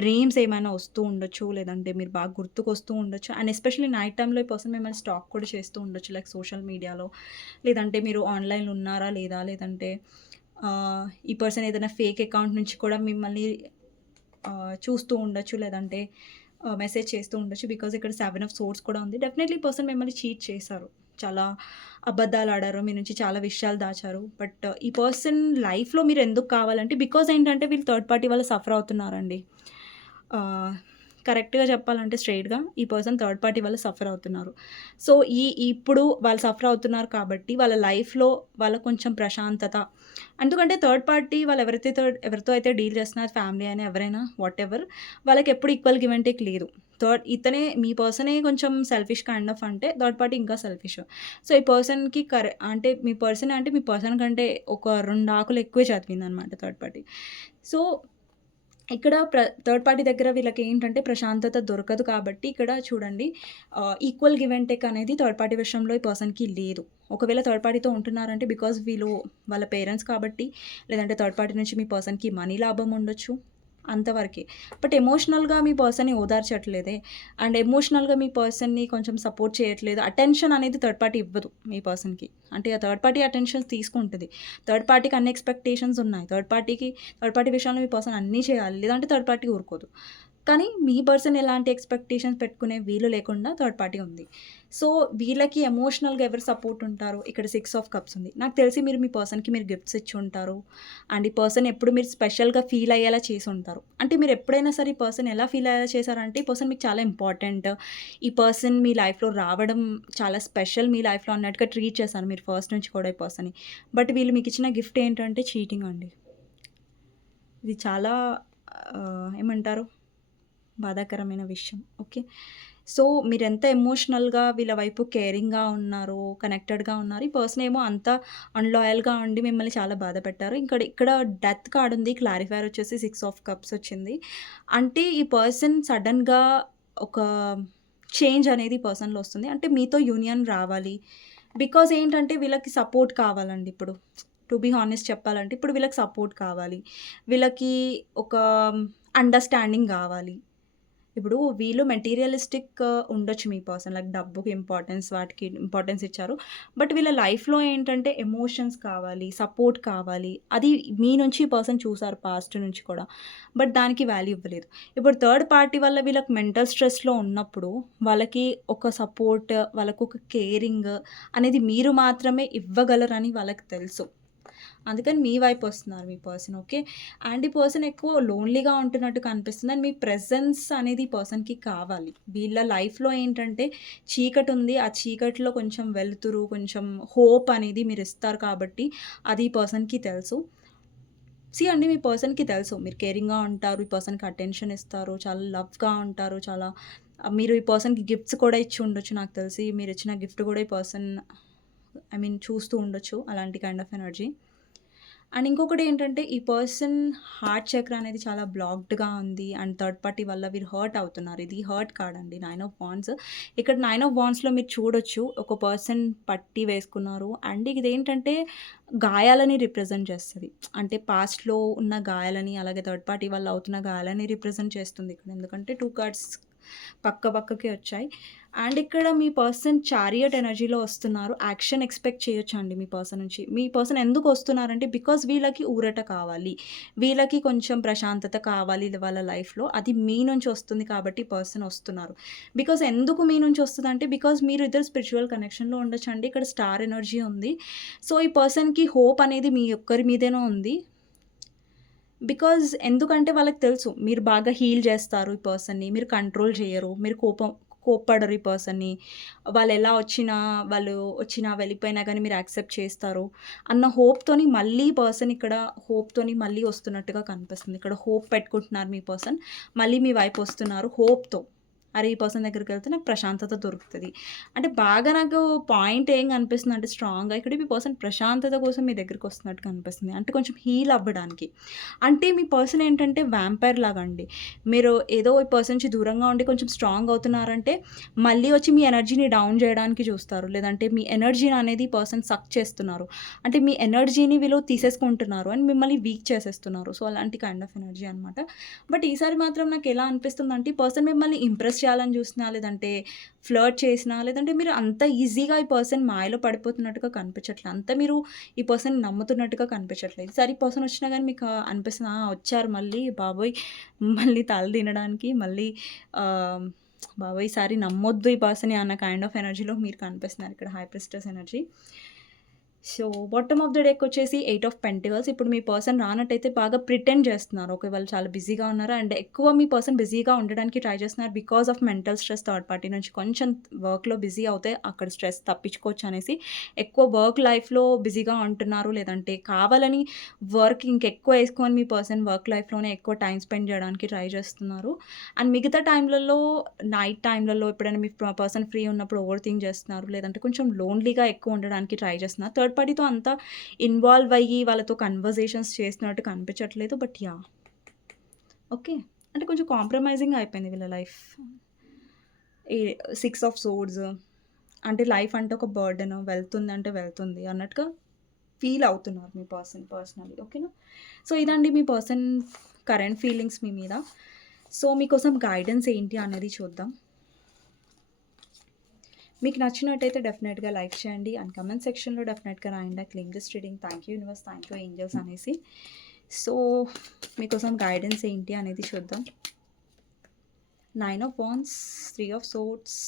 డ్రీమ్స్ ఏమైనా వస్తూ ఉండొచ్చు. లేదంటే మీరు బాగా గుర్తుకొస్తూ ఉండొచ్చు. అండ్ ఎస్పెషల్లీ నైట్ టైంలో ఈ పర్సన్ మిమ్మల్ని స్టాక్ కూడా చేస్తూ ఉండొచ్చు. లైక్ సోషల్ మీడియాలో లేదంటే మీరు ఆన్‌లైన్‌లో ఉన్నారా లేదా? లేదంటే ఈ పర్సన్ ఏదైనా ఫేక్ అకౌంట్ నుంచి కూడా మిమ్మల్ని చూస్తూ ఉండొచ్చు. లేదంటే మెసేజ్ చేస్తూ ఉండొచ్చు. బికాజ్ ఇక్కడ సెవెన్ ఆఫ్ సోర్స్ కూడా ఉంది. డెఫినెట్‌లీ పర్సన్ మిమ్మల్ని చీట్ చేశారు. చాలా అబద్ధాలు ఆడారు. మీ నుంచి చాలా విషయాలు దాచారు. బట్ ఈ పర్సన్ లైఫ్‌లో మీరు ఎందుకు కావాలంటే బికాజ్ ఏంటంటే వీళ్ళు థర్డ్ పార్టీ వల్ల సఫర్ అవుతున్నారండి. కరెక్ట్‌గా చెప్పాలంటే స్ట్రెయిట్‌గా ఈ పర్సన్ థర్డ్ పార్టీ వల్ల సఫర్ అవుతున్నారు. సో ఈ ఇప్పుడు వాళ్ళు సఫర్ అవుతున్నారు కాబట్టి వాళ్ళ లైఫ్‌లో వాళ్ళ కొంచెం ప్రశాంతత ఎందుకంటే థర్డ్ పార్టీ వాళ్ళు ఎవరైతే థర్డ్ ఎవరితో అయితే డీల్ చేస్తున్నారు ఫ్యామిలీ అయినా ఎవరైనా వాట్ ఎవర్ వాళ్ళకి ఎప్పుడు ఈక్వల్ గివ్ అండ్ టేక్ లేదు. థర్డ్ ఇతనే మీ పర్సనే కొంచెం సెల్ఫిష్ కైండ్ ఆఫ్ అంటే థర్డ్ పార్టీ ఇంకా సెల్ఫిష్. సో ఈ పర్సన్‌కి కరె అంటే మీ పర్సన్ అంటే మీ పర్సన్ కంటే ఒక రెండు ఆకులు ఎక్కువే చదివిందనమాట థర్డ్ పార్టీ. సో ఇక్కడ ప్ర థర్డ్ పార్టీ దగ్గర వీళ్ళకి ఏంటంటే ప్రశాంతత దొరకదు కాబట్టి ఇక్కడ చూడండి ఈక్వల్ గివ్ అండ్ టేక్ అనేది థర్డ్ పార్టీ విషయంలో ఈ పర్సన్‌కి లేదు. ఒకవేళ థర్డ్ పార్టీతో ఉంటున్నారంటే బికాజ్ వీళ్ళు వాళ్ళ పేరెంట్స్ కాబట్టి లేదంటే థర్డ్ పార్టీ నుంచి మీ పర్సన్‌కి మనీ లాభం ఉండొచ్చు. అంతవరకే. బట్ ఎమోషనల్‌గా మీ పర్సన్‌ని ఓదార్చట్లేదే. అండ్ ఎమోషనల్‌గా మీ పర్సన్‌ని కొంచెం సపోర్ట్ చేయట్లేదు. అటెన్షన్ అనేది థర్డ్ పార్టీ ఇవ్వదు మీ పర్సన్‌కి. అంటే ఆ థర్డ్ పార్టీ అటెన్షన్ తీసుకుంటుంది థర్డ్ పార్టీకి అన్ని ఎక్స్‌పెక్టేషన్స్ ఉన్నాయి. థర్డ్ పార్టీకి థర్డ్ పార్టీ విషయంలో మీ పర్సన్ అన్నీ చేయాలి. లేదంటే థర్డ్ పార్టీ ఊరుకోదు. కానీ మీ పర్సన్ ఎలాంటి ఎక్స్‌పెక్టేషన్స్ పెట్టుకునే వీలు లేకుండా థర్డ్ పార్టీ ఉంది. సో వీళ్ళకి ఎమోషనల్‌గా ఎవరు సపోర్ట్ ఉంటారు? ఇక్కడ సిక్స్ ఆఫ్ కప్స్ ఉంది. నాకు తెలిసి మీరు మీ పర్సన్‌కి మీరు గిఫ్ట్స్ ఇచ్చి ఉంటారు. అండ్ ఈ పర్సన్ ఎప్పుడు మీరు స్పెషల్‌గా ఫీల్ అయ్యేలా చేసి ఉంటారు. అంటే మీరు ఎప్పుడైనా సరే ఈ పర్సన్ ఎలా ఫీల్ అయ్యేలా చేశారంటే ఈ పర్సన్ మీకు చాలా ఇంపార్టెంట్. ఈ పర్సన్ మీ లైఫ్‌లో రావడం చాలా స్పెషల్ మీ లైఫ్‌లో అన్నట్టుగా ట్రీట్ చేశారు మీరు ఫస్ట్ నుంచి కూడా ఈ పర్సన్‌ని. బట్ వీళ్ళు మీకు ఇచ్చిన గిఫ్ట్ ఏంటంటే చీటింగ్ అండి. ఇది చాలా ఏమంటారు? బాధాకరమైన విషయం. ఓకే. సో మీరెంత ఎమోషనల్‌గా వీళ్ళ వైపు కేరింగ్‌గా ఉన్నారో, కనెక్టెడ్‌గా ఉన్నారు. ఈ పర్సన్ ఏమో అంత అన్‌లాయల్‌గా ఉండి మిమ్మల్ని చాలా బాధపెట్టారు. ఇక్కడ ఇక్కడ డెత్ కార్డ్ ఉంది. క్లారిఫైర్ వచ్చేసి సిక్స్ ఆఫ్ కప్స్ వచ్చింది. అంటే ఈ పర్సన్ సడన్గా ఒక చేంజ్ అనేది పర్సన్‌లో వస్తుంది. అంటే మీతో యూనియన్ రావాలి. బికాజ్ ఏంటంటే వీళ్ళకి సపోర్ట్ కావాలండి ఇప్పుడు. టు బీ హానెస్ట్ చెప్పాలంటే ఇప్పుడు వీళ్ళకి సపోర్ట్ కావాలి. వీళ్ళకి ఒక అండర్‌స్టాండింగ్ కావాలి ఇప్పుడు వీళ్ళు మెటీరియలిస్టిక్ uh, ఉండొచ్చు మీ పర్సన్. లైక్ డబ్బుకి ఇంపార్టెన్స్ వాటికి ఇంపార్టెన్స్ ఇచ్చారు. బట్ వీళ్ళ లైఫ్‌లో ఏంటంటే ఎమోషన్స్ కావాలి, సపోర్ట్ కావాలి. అది మీ నుంచి ఈ పర్సన్ చూసారు పాస్ట్ నుంచి కూడా. బట్ దానికి వాల్యూ ఇవ్వలేదు. ఇప్పుడు థర్డ్ పార్టీ వల్ల వీళ్ళకి మెంటల్ స్ట్రెస్‌లో ఉన్నప్పుడు వాళ్ళకి ఒక సపోర్ట్, వాళ్ళకు ఒక కేరింగ్ అనేది మీరు మాత్రమే ఇవ్వగలరని వాళ్ళకి తెలుసు. అందుకని మీ వైపు వస్తున్నారు మీ పర్సన్. ఓకే. అండ్ ఈ పర్సన్ ఎక్కువ లోన్‌లీగా ఉంటున్నట్టు కనిపిస్తుంది. అండ్ మీ ప్రెజెన్స్ అనేది ఈ పర్సన్‌కి కావాలి. వీళ్ళ లైఫ్‌లో ఏంటంటే చీకటి ఉంది ఆ చీకటిలో కొంచెం వెలుతురు, కొంచెం హోప్ అనేది మీరు ఇస్తారు కాబట్టి అది ఈ పర్సన్‌కి తెలుసు. సీ అండి మీ పర్సన్‌కి తెలుసు. మీరు కేరింగ్‌గా ఉంటారు. ఈ పర్సన్‌కి అటెన్షన్ ఇస్తారు. చాలా లవ్‌గా ఉంటారు. చాలా మీరు ఈ పర్సన్‌కి గిఫ్ట్స్ కూడా ఇచ్చి ఉండొచ్చు నాకు తెలిసి. మీరు ఇచ్చిన గిఫ్ట్ కూడా ఈ పర్సన్ ఐ మీన్ చూస్తూ ఉండొచ్చు. అలాంటి కైండ్ ఆఫ్ ఎనర్జీ. అండ్ ఇంకొకటి ఏంటంటే ఈ పర్సన్ హార్ట్ చక్ర అనేది చాలా బ్లాక్డ్‌గా ఉంది. అండ్ థర్డ్ పార్టీ వల్ల వీరు హర్ట్ అవుతున్నారు. ఇది హర్ట్ కార్డ్ అండి. Nine of wands. ఇక్కడ నైన్ ఆఫ్ వాండ్స్‌లో మీరు చూడొచ్చు. ఒక పర్సన్ పట్టి వేసుకున్నారు. అండ్ ఇదేంటంటే గాయాలని రిప్రజెంట్ చేస్తుంది అంటే పాస్ట్‌లో ఉన్న గాయాలని, అలాగే థర్డ్ పార్టీ వల్ల అవుతున్న గాయాలని రిప్రజెంట్ చేస్తుంది ఇక్కడ. ఎందుకంటే టూ కార్డ్స్ పక్క పక్కకి వచ్చాయి. అండ్ ఇక్కడ మీ పర్సన్ చారియట్ ఎనర్జీలో వస్తున్నారు. యాక్షన్ ఎక్స్‌పెక్ట్ చేయొచ్చండి మీ పర్సన్ నుంచి. మీ పర్సన్ ఎందుకు వస్తున్నారంటే బికాజ్ వీళ్ళకి ఊరట కావాలి. వీళ్ళకి కొంచెం ప్రశాంతత కావాలి వాళ్ళ లైఫ్‌లో. అది మీ నుంచి వస్తుంది కాబట్టి పర్సన్ వస్తున్నారు. బికాజ్ ఎందుకు మీ నుంచి వస్తదంటే బికాజ్ మీరు ఇద్దరు స్పిరిచువల్ కనెక్షన్‌లో ఉండొచ్చండి. ఇక్కడ స్టార్ ఎనర్జీ ఉంది. సో, ఈ పర్సన్‌కి హోప్ అనేది మీ ఒక్కరి మీదేనే ఉంది. బికాజ్ ఎందుకంటే వాళ్ళకి తెలుసు. మీరు బాగా హీల్ చేస్తారు ఈ పర్సన్‌ని. మీరు కంట్రోల్ చేయరు. మీరు కోపం కోప్పడరు ఈ పర్సన్‌ని. వాళ్ళు ఎలా వచ్చినా, వాళ్ళు వచ్చినా, వెళ్ళిపోయినా కానీ మీరు యాక్సెప్ట్ చేస్తారు. అన్న హోప్‌తోని మళ్ళీ పర్సన్ ఇక్కడ హోప్‌తోని మళ్ళీ వస్తున్నట్టుగా కనిపిస్తుంది. ఇక్కడ హోప్ పెట్టుకుంటున్నారు మీ పర్సన్. మళ్ళీ మీ వైపు వస్తున్నారు హోప్‌తో. అరే! ఈ పర్సన్ దగ్గరికి వెళ్తే నాకు ప్రశాంతత దొరుకుతుంది అంటే బాగా నాకు పాయింట్ ఏం కనిపిస్తుందంటే స్ట్రాంగ్‌గా ఇక్కడ మీ పర్సన్ ప్రశాంతత కోసం మీ దగ్గరికి వస్తున్నట్టు కనిపిస్తుంది. అంటే కొంచెం హీల్ అవ్వడానికి. అంటే మీ పర్సన్ ఏంటంటే వాంపైర్ లాగా అండి. మీరు ఏదో ఈ పర్సన్ నుంచి దూరంగా ఉండి కొంచెం స్ట్రాంగ్ అవుతున్నారంటే మళ్ళీ వచ్చి మీ ఎనర్జీని డౌన్ చేయడానికి చూస్తారు. లేదంటే మీ ఎనర్జీని అనేది పర్సన్ సక్ చేస్తున్నారు. అంటే మీ ఎనర్జీని వీళ్ళు తీసేసుకుంటున్నారు అని మిమ్మల్ని వీక్ చేసేస్తున్నారు. సో, అలాంటి కైండ్ ఆఫ్ ఎనర్జీ అనమాట. బట్ ఈసారి మాత్రం నాకు ఎలా అనిపిస్తుందంటే అంటే పర్సన్ మిమ్మల్ని ఇంప్రెస్ చేయాలని చూసినా, లేదంటే ఫ్లర్ట్ చేసినా, లేదంటే మీరు అంత ఈజీగా ఈ పర్సన్ మాయలో పడిపోతున్నట్టుగా కనిపించట్లేదు అంత మీరు ఈ పర్సన్ నమ్ముతున్నట్టుగా కనిపించట్లేదు. సరే ఈ పర్సన్ వచ్చినా కానీ మీకు అనిపిస్తుంది. వచ్చారు మళ్ళీ బాబోయ్! మళ్ళీ తల తినడానికి మళ్ళీ బాబోయ్! ఈసారి నమ్మొద్దు ఈ పర్సన్ అన్న కైండ్ ఆఫ్ ఎనర్జీలో మీరు కనిపిస్తున్నారు ఇక్కడ high priestess energy. So, bottom of the డెక్కొచ్చేసి eight of pentacles. ఇప్పుడు మీ పర్సన్ రానట్టయితే బాగా ప్రిటెండ్ చేస్తున్నారు. ఓకే. వాళ్ళు చాలా బిజీగా ఉన్నారు. అండ్ ఎక్కువ మీ పర్సన్ బిజీగా ఉండడానికి ట్రై చేస్తున్నారు. Because of mental stress third party నుంచి కొంచెం వర్క్‌లో బిజీ అవుతే అక్కడ స్ట్రెస్ తప్పించుకోవచ్చు అనేసి ఎక్కువ వర్క్ లైఫ్‌లో బిజీగా ఉంటున్నారు. లేదంటే కావాలని వర్క్ ఇంకెక్కువ వేసుకొని మీ పర్సన్ వర్క్ లైఫ్‌లోనే ఎక్కువ టైం స్పెండ్ చేయడానికి ట్రై చేస్తున్నారు. అండ్ మిగతా టైంలలో నైట్ టైంలలో ఎప్పుడైనా మీ పర్సన్ ఫ్రీ ఉన్నప్పుడు ఓవర్ థింక్ చేస్తున్నారు. లేదంటే కొంచెం లోన్‌లీగా ఎక్కువ ఉండడానికి ట్రై చేస్తున్నారు. థర్డ్ ఎవరిపడితో అంత ఇన్వాల్వ్ అయ్యి వాళ్ళతో కన్వర్జేషన్స్ చేస్తున్నట్టు కనిపించట్లేదు. But yeah okay. అంటే కొంచెం కాంప్రమైజింగ్ అయిపోయింది వీళ్ళ లైఫ్. ఈ సిక్స్ ఆఫ్ సోర్డ్స్ అంటే లైఫ్ అంటే ఒక బర్డెన్ వెళ్తుంది అంటే వెళ్తుంది అన్నట్టుగా ఫీల్ అవుతున్నారు మీ పర్సన్ పర్సనలీ ఓకేనా. సో, ఇదండి మీ పర్సన్ కరెంట్ ఫీలింగ్స్ మీ మీద. సో, మీకోసం గైడెన్స్ ఏంటి అనేది చూద్దాం. మీకు నచ్చినట్టయితే డెఫినెట్‌గా లైక్ చేయండి. అండ్ కమెంట్ సెక్షన్‌లో డెఫినెట్‌గా రాయండి. Claim this reading. Thank you universe. Thank you angels అనేసి. సో, మీకోసం గైడెన్స్ ఏంటి అనేది చూద్దాం. Nine of wands three of swords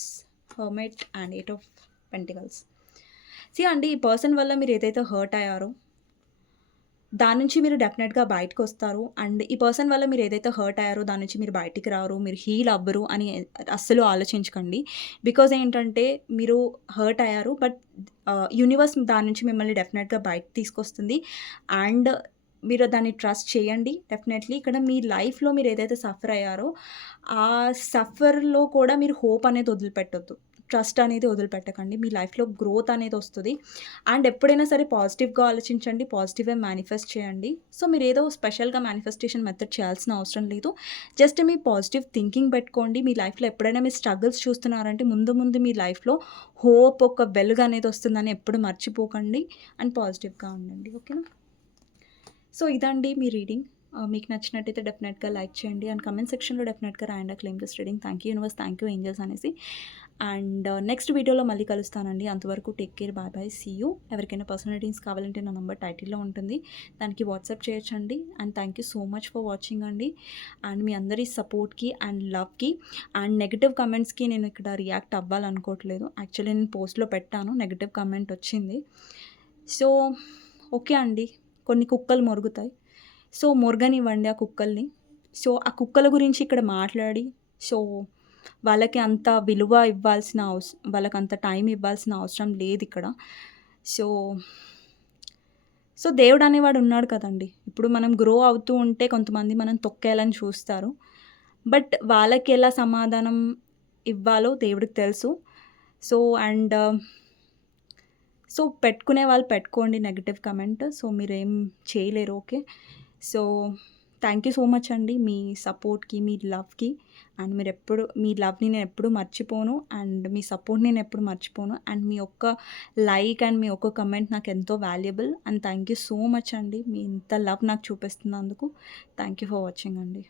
hermit and eight of pentacles. See అండి ఈ పర్సన్ వల్ల మీరు ఏదైతే హర్ట్ అయ్యారో దాని నుంచి మీరు డెఫినెట్‌గా బయటకొస్తారు. అండ్ ఈ పర్సన్ వల్ల మీరు ఏదైతే హర్ట్ అయ్యారో దాని నుంచి మీరు బయటికి రారు. మీరు హీల్ అవ్వరు అని అస్సలు ఆలోచించకండి. బికాజ్ ఏంటంటే మీరు హర్ట్ అయ్యారు. బట్ యూనివర్స్ దాని నుంచి మిమ్మల్ని డెఫినెట్‌గా బయట తీసుకొస్తుంది. అండ్ మీరు దాన్ని ట్రస్ట్ చేయండి. డెఫినెట్‌లీ ఇక్కడ మీ లైఫ్‌లో మీరు ఏదైతే సఫర్ అయ్యారో ఆ సఫర్‌లో కూడా మీరు హోప్ అనేది వదిలిపెట్టొద్దు. ట్రస్ట్ అనేది వదిలిపెట్టకండి. మీ లైఫ్‌లో గ్రోత్ అనేది వస్తుంది అండ్ ఎప్పుడైనా సరే పాజిటివ్‌గా ఆలోచించండి. పాజిటివ్గా మేనిఫెస్ట్ చేయండి. సో, మీరు ఏదో స్పెషల్‌గా మేనిఫెస్టేషన్ మెథడ్ చేయాల్సిన అవసరం లేదు. జస్ట్ మీ పాజిటివ్ థింకింగ్ పెట్టుకోండి. మీ లైఫ్‌లో ఎప్పుడైనా మీ స్ట్రగుల్స్ చూస్తున్నారంటే ముందు ముందు మీ లైఫ్‌లో హోప్ ఒక వెలుగు అనేది వస్తుందని ఎప్పుడు మర్చిపోకండి. అండ్ పాజిటివ్‌గా ఉండండి. ఓకేనా. సో, ఇదండి మీ రీడింగ్. Uh, మీకు నచ్చినట్టయితే డెఫినెట్‌గా లైక్ చేయండి. అండ్ కమెంట్ సెక్షన్‌లో డెఫినెట్‌గా రాయండి. ఆ claim this thank you universe. Thank you angels అనేసి. అండ్ నెక్స్ట్ వీడియోలో మళ్ళీ కలుస్తానండి. అంతవరకు take care. Bye bye. See you. ఎవరికైనా పర్సనాలిటీస్ కావాలంటే నా నంబర్ టైటిల్‌లో ఉంటుంది. దానికి వాట్సాప్ చేయొచ్చండి. And thank you so much for watching అండి. అండ్ మీ అందరి సపోర్ట్‌కి అండ్ లవ్‌కి అండ్ నెగిటివ్ కమెంట్స్కి నేను ఇక్కడ రియాక్ట్ అవ్వాలనుకోవట్లేదు. యాక్చువల్లీ నేను పోస్ట్‌లో పెట్టాను. నెగిటివ్ కమెంట్ వచ్చింది. సో, ఓకే అండి. కొన్ని కుక్కలు మొరుగుతాయి. సో, మొరగనివ్వండి ఆ కుక్కల్ని. సో, ఆ కుక్కల గురించి ఇక్కడ మాట్లాడి సో, వాళ్ళకి అంత విలువ ఇవ్వాల్సిన అవస వాళ్ళకి అంత టైం ఇవ్వాల్సిన అవసరం లేదు ఇక్కడ. సో సో, దేవుడనేవాడు ఉన్నాడు కదండి. ఇప్పుడు మనం గ్రో అవుతూ ఉంటే కొంతమంది మనం తొక్కేయాలని చూస్తారు. బట్ వాళ్ళకి ఎలా సమాధానం ఇవ్వాలో దేవుడికి తెలుసు. సో అండ్ సో పెట్టుకునే వాళ్ళు పెట్టుకోండి నెగటివ్ కమెంట్. సో మీరేం చేయలేరు okay? So thank you so much అండి మీ సపోర్ట్కి మీ లవ్కి అండ్ మీరు ఎప్పుడు మీ లవ్ని నేను ఎప్పుడు మర్చిపోను. అండ్ మీ సపోర్ట్ నేను ఎప్పుడు మర్చిపోను. అండ్ మీ ఒక్క లైక్ అండ్ మీ ఒక్క కమెంట్ నాకు ఎంతో valuable and thank you so much అండి. మీ ఇంత లవ్ నాకు చూపిస్తున్నందుకు. థ్యాంక్ యూ ఫర్ వాచింగ్ అండి.